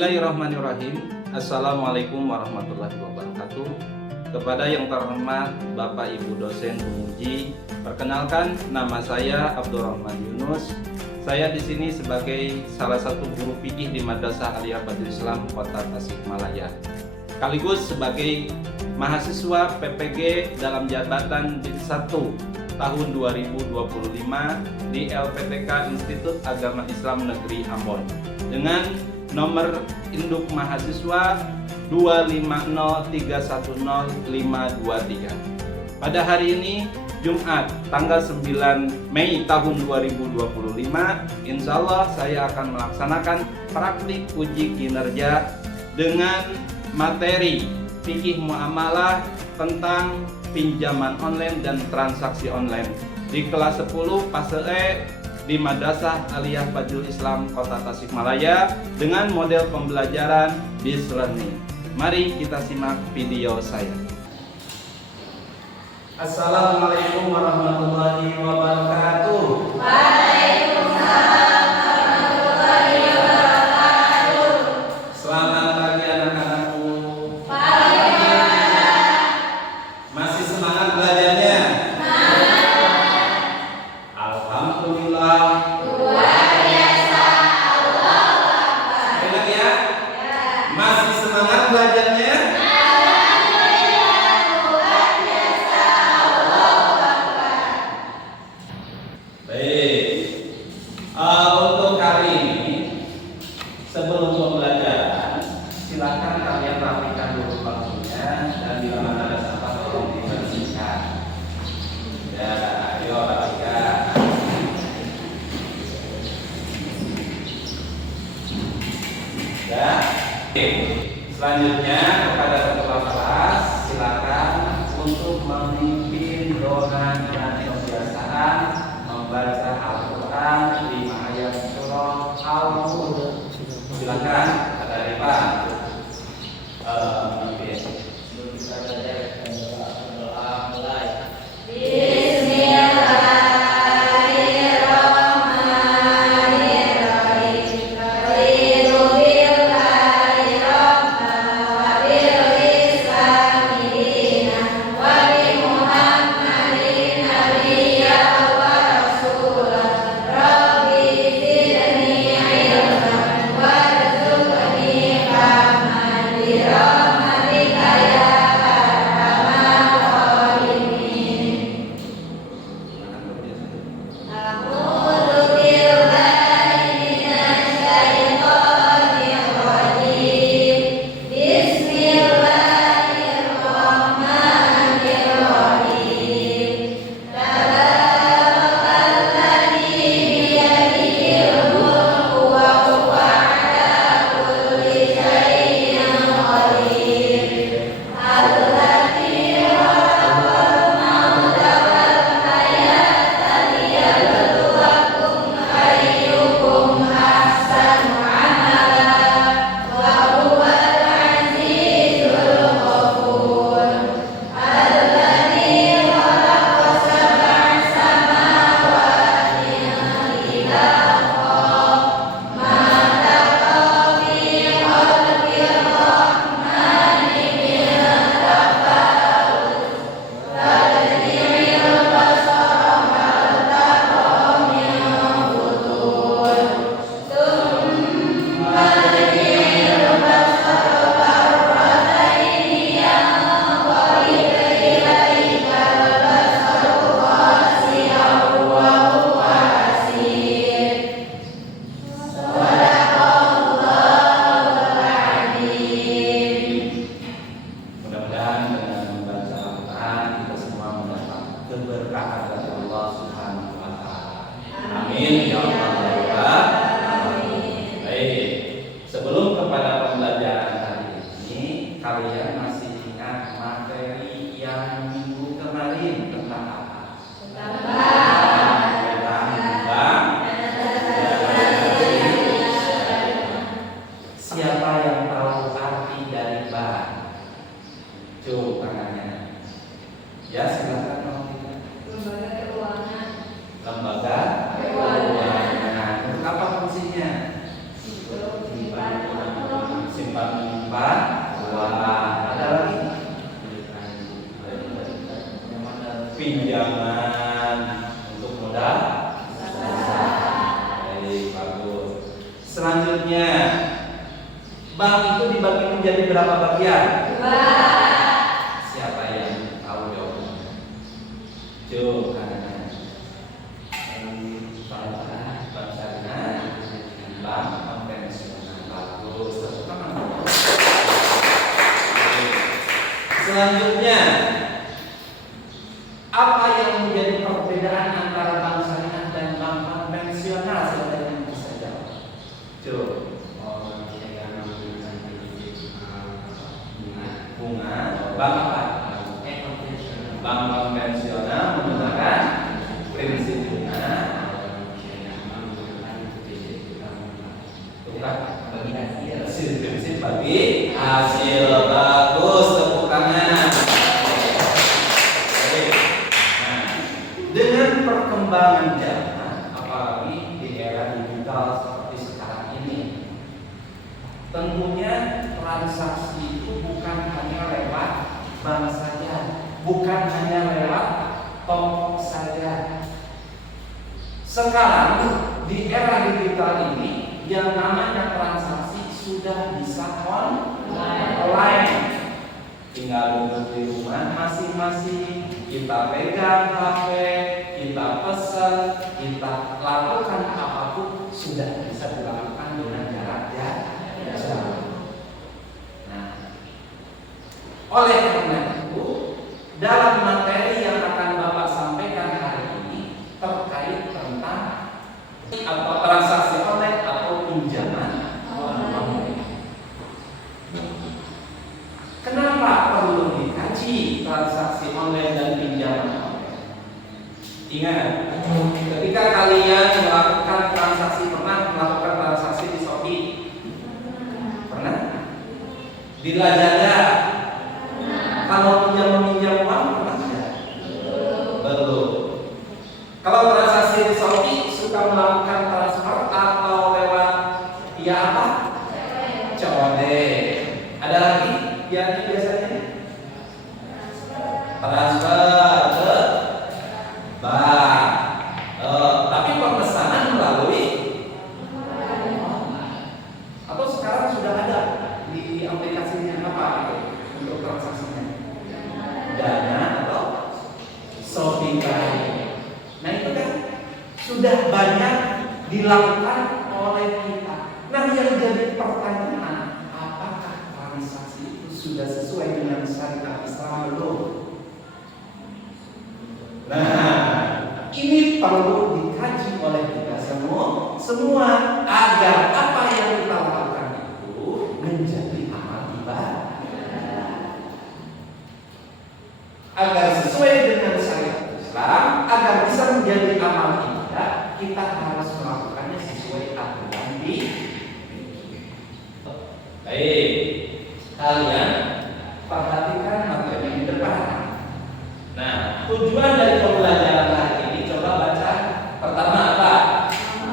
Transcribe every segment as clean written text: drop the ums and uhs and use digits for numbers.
Bismillahirrahmanirrahim. Assalamualaikum warahmatullahi wabarakatuh. Kepada yang terhormat Bapak Ibu dosen penguji, perkenalkan nama saya Abdurrahman Yunus. Saya di sini sebagai salah satu guru fikih di Madrasah Aliyah Badrul Islam Kota Tasikmalaya. Sekaligus sebagai mahasiswa PPG dalam jabatan D1 tahun 2025 di LPTK Institut Agama Islam Negeri Ambon dengan nomor induk mahasiswa 250310523. Pada hari ini Jumat tanggal 9 Mei tahun 2025, insya Allah saya akan melaksanakan praktik uji kinerja dengan materi fikih muamalah tentang pinjaman online dan transaksi online di kelas 10 fase E di Madrasah Aliyah Badrul Islam Kota Tasikmalaya dengan model pembelajaran Biz Learning. Mari kita simak video saya. Assalamualaikum warahmatullahi wabarakatuh. Waalaikumsalam warahmatullahi wabarakatuh. Selamat pagi anak-anakku. Pagi. Masih semangat belajarnya? Alhamdulillah. Luar biasa. Allahu Akbar. Enak ya? Masih semangat belajarnya? Alhamdulillah. Luar biasa. Allahu Akbar. Baik. Untuk kali ini sebelum pembelajaran, silakan kalian rapikan dulu waktunya dan bila mana ada sampah tolong dibersihkan. Ya, ayo rapikan. Ya. Oke. Selanjutnya kepada ketua kelas silakan untuk memimpin doa dan kebiasaan membaca Al-Quran 5 ayat surah Al-Mulk. Silakan ada Rifa memimpin. Sebelum kita belajar doa mulai. Bismillahirrahmanirrahim. Raditu billahi rabban wa bil islami dinan wa bi Muhammadin nabiyyan wa rasulan. Rabbi zidni ilman warzuqni fahman bi rahmatika ya arhamar rahimin. A'udzu billahi minasyaitonir rajim. Bismillahirrahmanirrahim. Tabarakalladzi biyadihil mulku wa huwa ala kulli syai'in qadir. Alladzī khalaqal mauta wal hayata liyabluwakum ayyukum ahsanu amala wa huwal azizul ghafur. Alladzī khalaqa sab'a samawati tibaqa ma tara fi khalqir rahmani min tafawut. Farji'il basara hal tara min futur. Tsumma rji'il basara karrataini yanqalib ilaikal basaru khasi'an wa huwa hasir. Sadaqallahul adzim. Mudah-mudahan dengan membaca Al-Quran kita semua mendapat keberkahan dari Allah Subhanahu wa Ta'ala. Amin ya Allah ya Rabbal. Baik. Sebelum kepada pembelajaran hari ini, kalian masih ingat materi yang minggu kemarin tentang apa? Tentang bank. Siapa yang tahu arti dari bank? Coba tangannya. Ya silakan Om Tika. Lembaga keuangan. Lembaga Keuangan. keuangan. Untuk apa fungsinya? Untuk menyimpan uang ringan untuk modal besar. Baik, bagus. Selanjutnya, bank itu dibagi menjadi berapa bagian? Siapa yang tahu jawabannya? Coba. Bank syariah, bank konvensional. Bagus. Tepuk tangan. Selanjutnya, apa yang menjadi perbedaan antara bank syariah dan bank konvensional? Siapa yang bisa jawab? Coba. Bunga. Bank apa? Bank konvensional menggunakan prinsip bunga. Prinsip bagi hasil. Bagus, tepuk tangan. Nah, dengan perkembangan zaman, apalagi di era digital seperti sekarang ini, tentunya transaksi itu bukan hanya lewat bank saja, bukan hanya lewat toko saja. Sekarang di era digital ini, yang namanya transaksi sudah bisa online. Tinggal duduk di rumah masing-masing, kita pegang HP, kita pesan, kita lakukan apapun sudah bisa dilakukan dengan jarak jauh. Nah, oleh karena itu, dalam materi yang akan Bapak sampaikan hari ini terkait tentang atau transaksi online atau pinjaman online. Kenapa perlu dikaji transaksi online dan pinjaman online? Ingat, ketika kalian melakukan transaksi, pernah melakukan transaksi di Shopee? Pernah? Di Lazada? Kalau meminjam uang pernah tidak? Belum. Kalau transaksi di Shopee suka melakukan transfer atau lewat via apa? COD. Ada lagi yang biasanya transfer ke bank. Tapi pemesanan melalui atau sekarang sudah ada di aplikasinya apa itu untuk transaksinya? Dana atau Shopee. Nah itu kan sudah banyak dilakukan oleh kita. Nah yang jadi pertanyaan, apakah transaksi itu sudah sesuai dengan syariat Islam belum? Nah ini perlu dikaji oleh kita semua agar apa yang kita lakukan itu menjadi amal ibadah, agar sesuai dengan syariat Islam, agar bisa menjadi amal ibadah, kita harus melakukannya sesuai aturan di. Baik, kalian perhatikan materi di depan. Nah, tujuan dari pembelajaran hari ini coba baca. Pertama apa?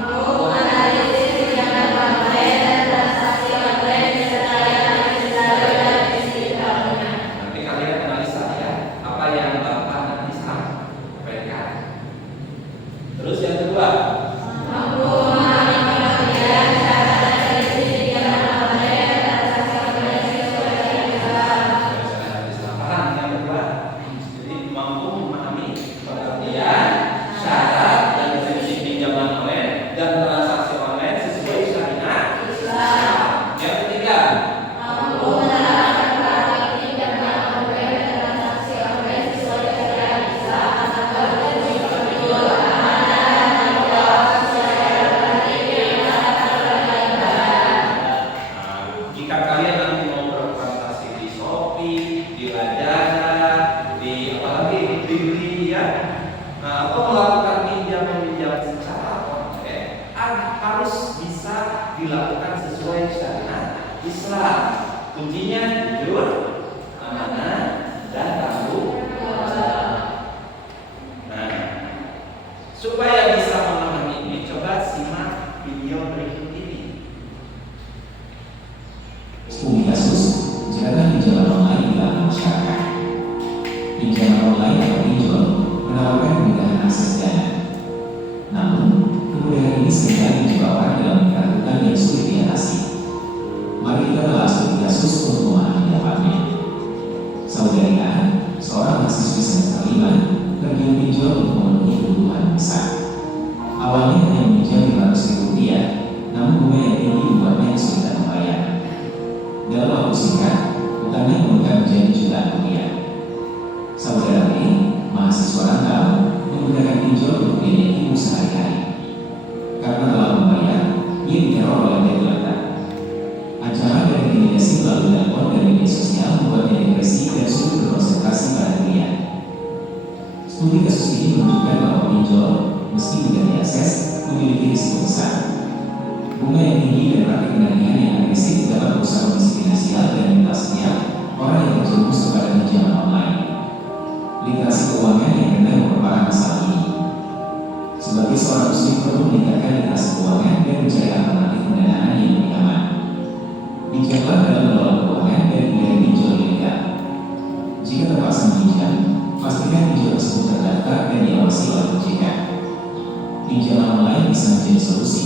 Menganalisis pinjaman online dan transaksi online secara bangunan. Nanti kalian analisa ya, apa yang Bapak nanti sampaikan. Terus yang kedua, Mampu memahami pengertian cara analisis pinjaman online dan transaksi online sesuai dengan Islam. paham yang kedua? Jadi mampu memahami pengertian, syarat dan prinsip pinjaman online dan transaksi online sesuai syariat Islam. Yang ketiga, Mampu menerapkan praktik pinjaman online dan transaksi online sesuai syariat Islam agar terwujud amanah dan tanggung secara praktik yang akan bermanfaat. jika kalian nanti mau bertransaksi di Shopee, di Lazada, di apalagi di Beli ya, atau melakukan pinjaman secara online, harus bisa dilakukan sesuai syariat Islam. Kuncinya jujur, amanah, dan tanggung jawab. Nah, supaya bisa memahami ini, coba simak video berikut ini. Umi kasus, sekarang pinjaman online dalam masyarakat. Pinjaman online atau pinjol menawarkan kemudahan media sosial membuatnya depresi dan sulit berkonsentrasi pada kuliah. Studi kasus ini menunjukkan bahwa pinjol, meski mudah diakses, memiliki risiko besar. Bunga yang tinggi dan praktik penagihan yang agresif dapat merusak kondisi finansial dan mental setiap orang yang terjerumus kepada pinjaman online. Literasi keuangan yang rendah merupakan masalah ini. Sebagai seorang muslim perlu meningkatkan literasi keuangan dan mencari alternatif pendanaan yang lebih aman. Bijaklah dalam mengelola keuangan dan hindari pinjol ilegal. Jika terpaksa meminjam, pastikan pinjol tersebut terdaftar dan diawasi oleh OJK. Pinjaman online bisa menjadi solusi,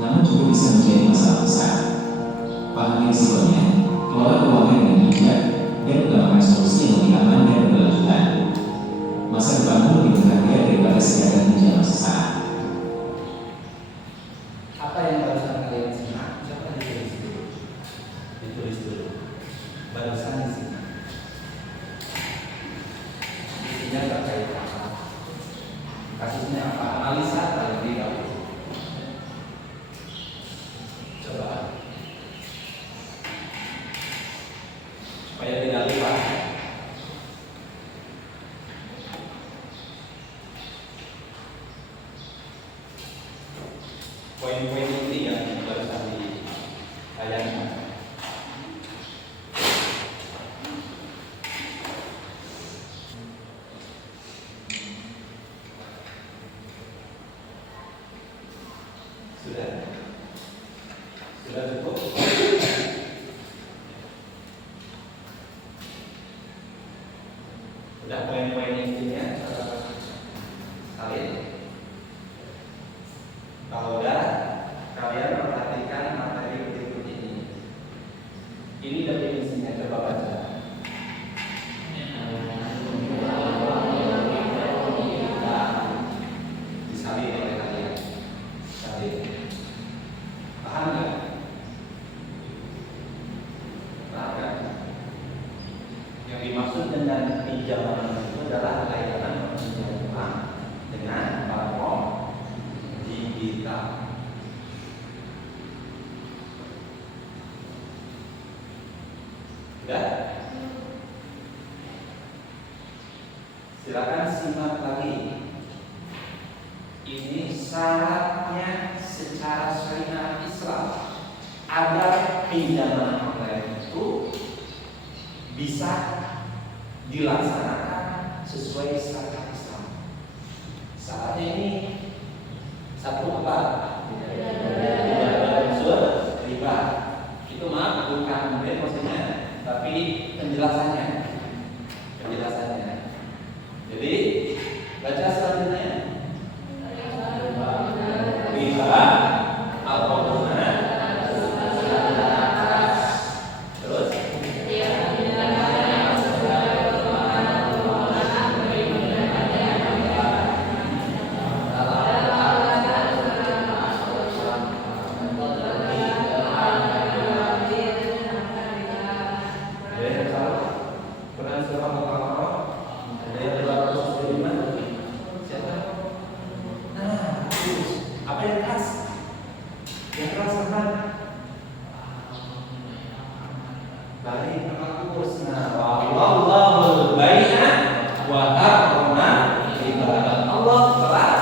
namun juga bisa menjadi masalah besar. Pahami risikonya, kelola keuangan dengan bijak, dan utamakan solusi yang lebih aman dan berkelanjutan. Masa depanmu lebih berharga daripada sekadar pinjaman sesaat. Apa yang barusan kalian simak? Coba ditulis dulu. Ditulis dulu. Barusan disimak. Isinya terkait apa? Kasusnya apa? Analisa terlebih dahulu. Coba. Supaya tidak lupa. Poin-poin inti yang barusan ditayangkan. Sudah? Sudah cukup? Sudah poin-poin intinya kalian? Kalau udah, kalian perhatikan materi berikut ini. Ini definisinya, coba baca. Disalin oleh kalian. Salin. Paham nggak? Paham nggak? Yang dimaksud dengan pinjaman itu adalah layanan pinjaman uang dengan platform digital. Sudah? Silakan simak lagi. Ini syaratnya secara syariat Islam agar pinjaman online itu bisa dilaksanakan sesuai syariat Islam. Syaratnya ini satu apa? Tidak unsur riba. Itu maaf bukan maksudnya, tapi penjelasannya. Jadi baca selanjutnya. Riba atau bunga. Terus Quran surah Al-Baqarah ayat 205. Siapa? Nah, apa yang keras? Yang keras apa? Baik, bagus. Nah, wallahul bai'a wa harrama riba. Allah telah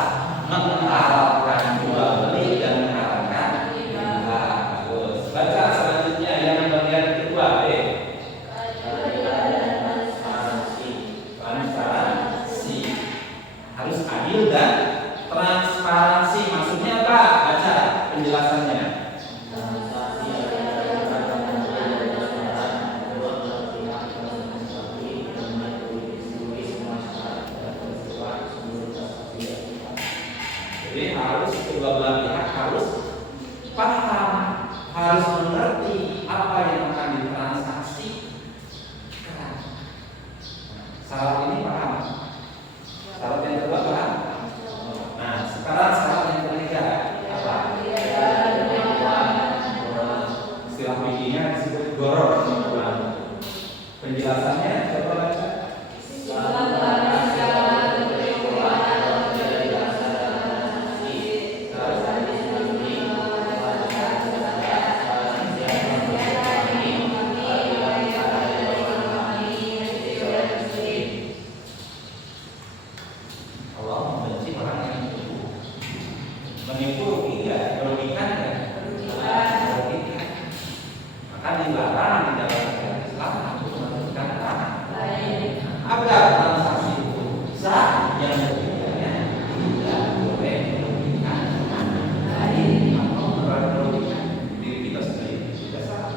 mengharamkan jual beli dan mengharamkan riba. Bagus. Baca selanjutnya yang bagian kedua, transparansi. Harus adil dan transparansi. Maksudnya apa? Baca penjelasannya. Jadi harus kedua belah pihak harus paham, harus mengerti apa yang akan ditransaksikan. Syarat ini paham? Syarat yang kedua paham? Nah, sekarang syarat yang ketiga apa? Istilah fikihnya disebut goror. Penjelasannya coba baca. Terus Menipu rugi nggak? Merugikan nggak? Merugikan. Maka dilarang di dalam syariat Islam untuk merugikan orang lain. Agar transaksi itu sah, yang ketiganya tidak boleh merugikan orang lain atau merugikan diri kita sendiri, sudah sah.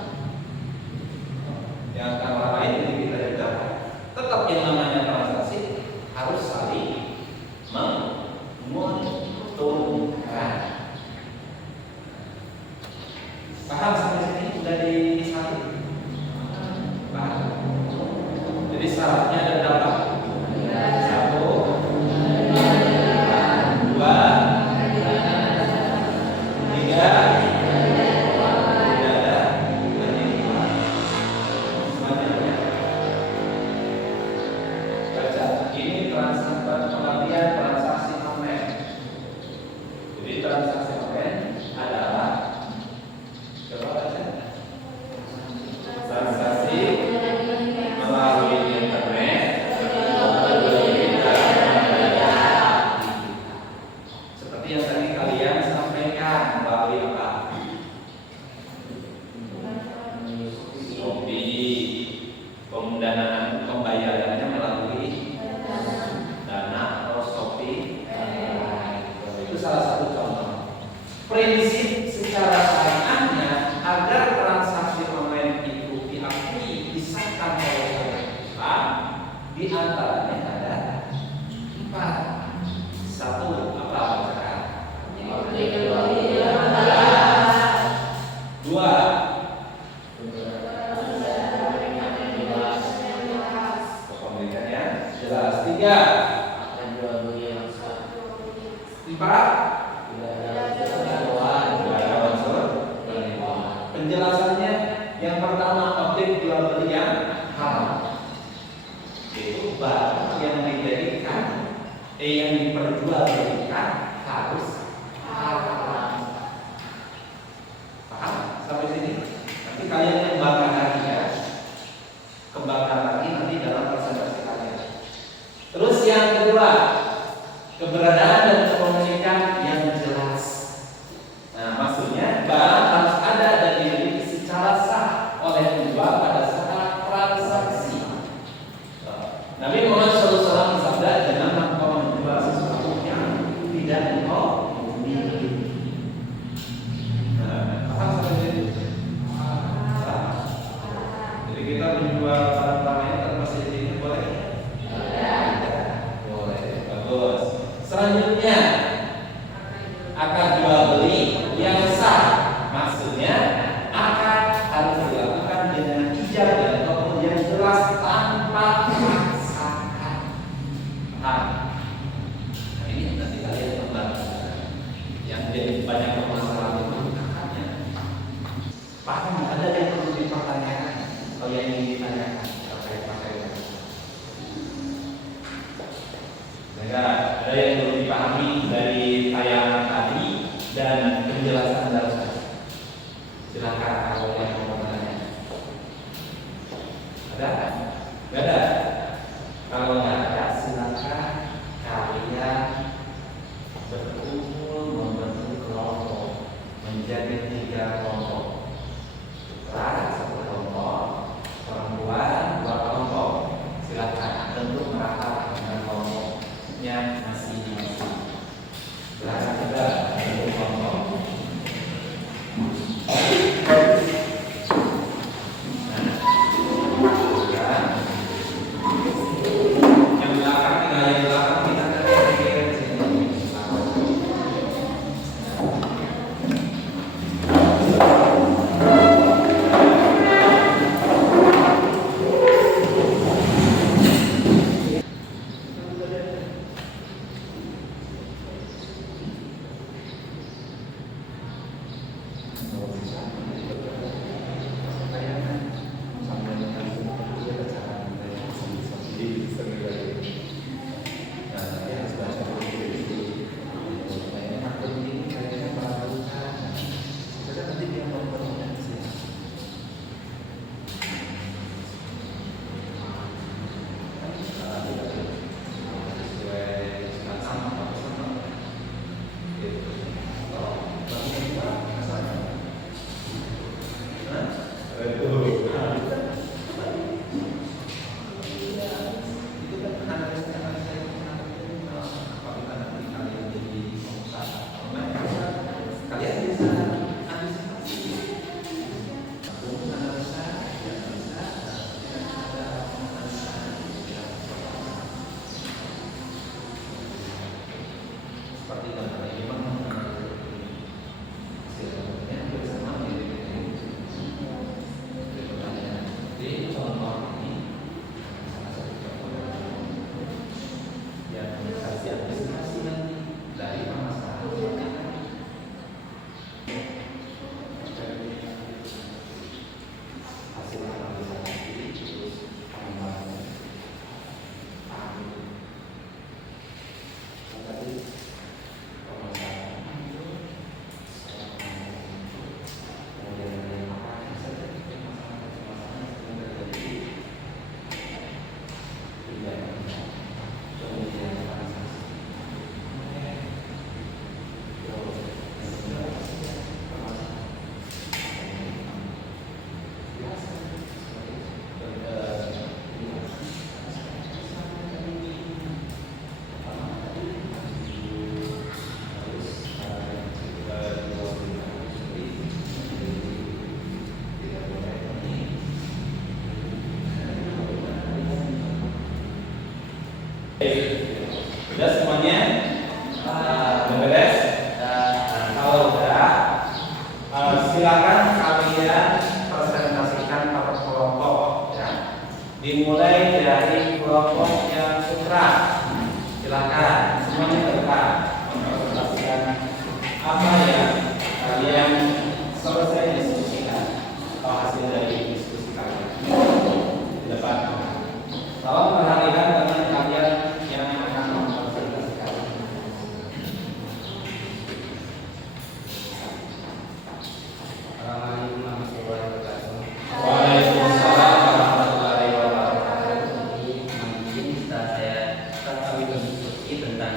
Yang orang lain diri kita juga tetap yang namanya transaksi harus saling menguntungkan. Paham sampai sini? Sudah disalin? Paham? Jadi syaratnya ada berapa? 1, 2, 3. Ini pengertian transaksi online. Jadi transaksi online adalah, coba baca, transaksi melalui internet seperti yang tadi kalian sampaikan melalui apa? Shopee. Kemudian pembayarannya melalui Dana atau Shopee. Itu salah satu contoh. Prinsip secara syariahnya agar transaksi online itu diakui, disahkan oleh Islam, di antaranya ada 4. 1, apa bacakan? 2, kepemilikannya jelas. 3, 4, penjelasannya yang pertama, objek jual beli yang halal itu barang yang dijadikan yang diperjualbelikan harus halal. Paham sampai sini? Nanti kalian kembangkan lagi ya, kembangkan lagi nanti dalam presentasi kalian. Terus yang kedua, keberadaan dan kepemilikan yang jelas. Nah, maksudnya barang harus ada dan dimiliki secara sah oleh penjual pada saat transaksi. Nabi Muhammad SAW bersabda, jangan engkau menjual sesuatu yang tidak engkau miliki. Nah, apa sampai sini? Jadi kita menjual barang lain tanpa seizin boleh? Boleh. Bagus. Selanjutnya, akad jual beli yang sah, maksudnya akad harus dilakukan dengan ijab dan kemudian jelas tanpa memaksakan. Nah, ini nanti kalian kembali. Yang jadi banyak permasalahan itu akadnya. Paham? Ada yang perlu dipertanyakan? Kalau yang ingin ditanyakan terkait materi. Ada yang perlu dipahami dari tayangan tadi dan penjelasan dasar. Silakan kalau yang mau bertanya. Ada? Gak ada? Kalau nggak ada, silakan kalian berkumpul membentuk kelompok menjadi 3 kelompok. Putra 1 kelompok, perempuan seperti gambar ini hasilnya bersama di contoh ini salah satu contoh yang kasih administrasi nanti dari permasalahan hasil analisasi terus pengembangan tadi permasalahan kemudian apa saja permasalahan yang terjadi tidak kemudian transaksi sudah semuanya udah beres. Kalau udah silakan kalian presentasikan per kelompok ya. Dimulai dari kelompok yang sutra. Silakan semuanya ke depan mempresentasikan apa yang kalian selesai diskusikan atau hasil dari diskusi kalian di depan. Tolong perhatikan teman kalian yang akan mempresentasikan. Assalamualaikum warahmatullahi wabarakatuh. Waalaikumsalam warahmatullahi wabarakatuh. Mungkin setelah kami berdiskusi tentang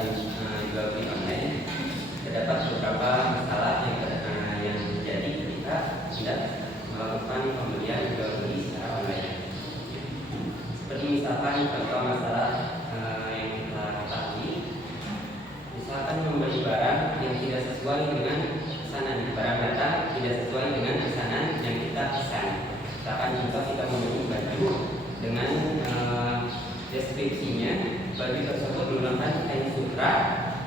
jual beli online, terdapat beberapa masalah yang terjadi ketika tidak melakukan pembelian jual beli secara online. Seperti misalkan contoh masalah yang kita ketahui, misalkan membeli barang yang tidak sesuai dengan pesanan, barang datang tidak sesuai dengan pesanan yang kita pesan. Misalkan contoh kita membeli baju dengan deskripsinya baju tersebut menggunakan kain sutra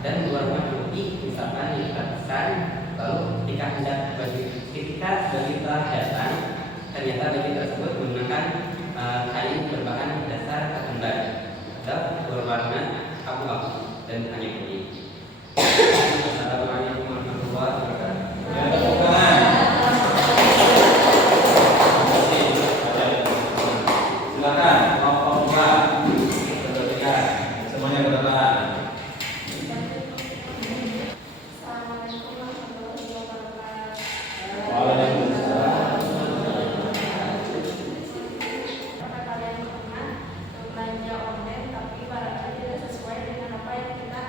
dan berwarna putih, misalkan yang kita pesan. Lalu ketika baju telah datang, ternyata baju tersebut menggunakan kain berbahan dasar cotton bud atau berwarna abu-abu dan hanya putih. Assalamualaikum warahmatullahi wabarakatuh. Yang tepuk tangan. Silakan kelompok 2 presentasikan semuanya ke depan. Assalamualaikum warahmatullahi wabarakatuh. Waalaikumsalam. Apakah kalian pernah belanja online tapi barangnya tidak sesuai dengan apa yang kita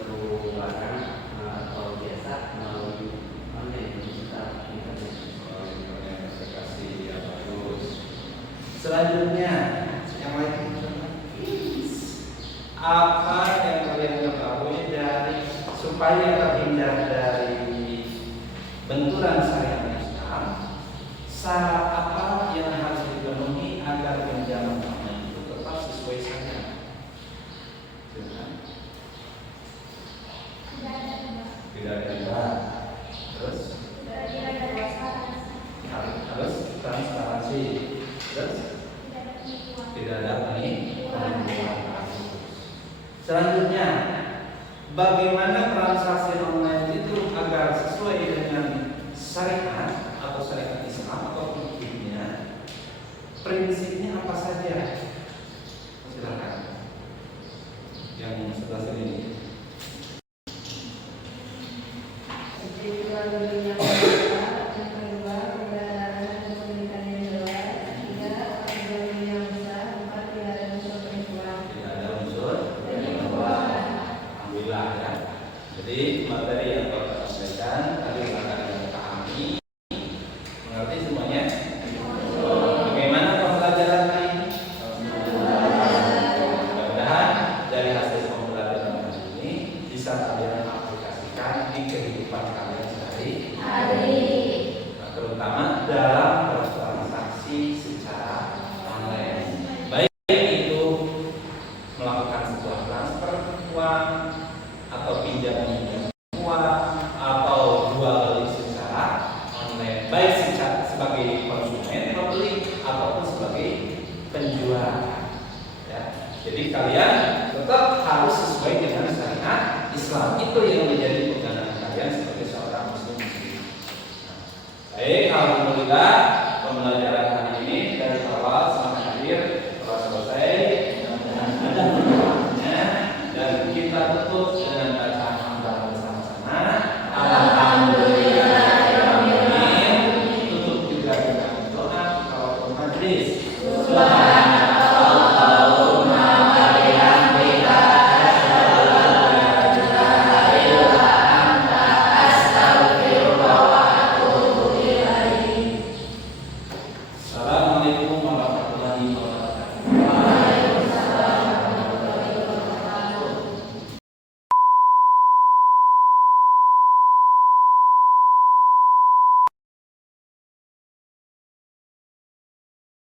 suatu barang atau jasa melalui online digital internet. Aplikasi yang bagus. Selanjutnya, yang lain apa yang kalian ketahui dari supaya terhindar dari benturan syariat Islam? Syarat apa yang harus dipenuhi agar pinjaman online itu tetap sesuai syariat? Tidak ada riba. Terus harus transparansi. Terus tidak ada penipuan. Selanjutnya, bagaimana transaksi online itu agar sesuai dengan syariat atau syariat Islam atau hukumnya? Prinsipnya apa saja? Silakan. Yang sebelah sini. Tidak ada unsur penipuan. Alhamdulillah ya. Jadi materi yang Bapak sampaikan tadi akan kita pahami, mengerti semuanya. Bagaimana pembelajaran hari ini? Mudah-mudahan dari hasil pembelajaran hari ini bisa kalian aplikasikan di kehidupan kalian sehari-hari. Nah, terutama dalam bertransaksi secara online. Baik itu melakukan sebuah transfer uang atau pinjam uang atau jual beli secara online, baik secara sebagai konsumen pembeli ataupun sebagai penjual. Ya. Jadi kalian tetap harus sesuai dengan syariat Islam, itu yang menjadi pegangan kalian sebagai seorang muslim. Baik, alhamdulillah